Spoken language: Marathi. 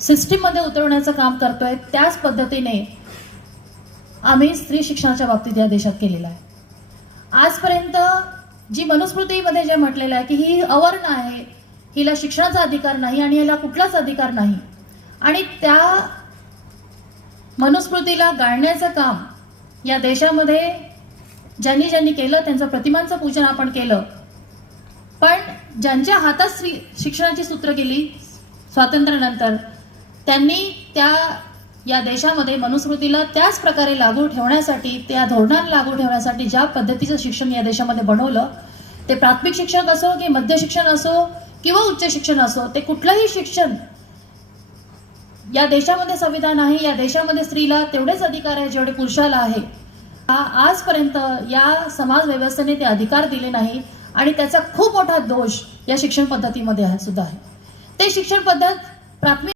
सिस्टीममध्ये उतरवण्याचं काम करतोय, त्याच पद्धतीने आम्ही स्त्री शिक्षणाच्या बाबतीत या देशात केलेलं आहे. आजपर्यंत जी मनुस्मृतीमध्ये जे म्हटलेलं आहे की ही अवर्ण आहे, हिला शिक्षणाचा अधिकार नाही आणि हिला कुठलाच अधिकार नाही, आणि त्या मनुस्मृतीला गाळण्याचं काम या देशामध्ये ज्यांनी ज्यांनी केलं त्यांचं प्रतिमांचं पूजन आपण केलं. पण ज्यांच्या हातात शिक्षणाची सूत्र गेली स्वातंत्र्यानंतर, त्यांनी या देशामध्ये मनुस्मृतीला त्याच प्रकारे लागू ठेवण्यासाठी, त्या धोरणाला लागू ठेवण्यासाठी ज्या पद्धतीचं शिक्षण या देशामध्ये बनवलं, ते प्राथमिक शिक्षण असो की मध्य शिक्षण असो किंवा उच्च शिक्षण असो, ते कुठलंही शिक्षण या देशामध्ये संविधान आहे, या देशामध्ये स्त्रीला तेवढेच अधिकार आहे जेवढे पुरुषाला आहे. आजपर्यंत या समाज व्यवस्थेने ते अधिकार दिले नाही आणि त्याचा खूप मोठा दोष या शिक्षण पद्धतीमध्ये सुद्धा आहे. ते शिक्षण पद्धत प्राथमिक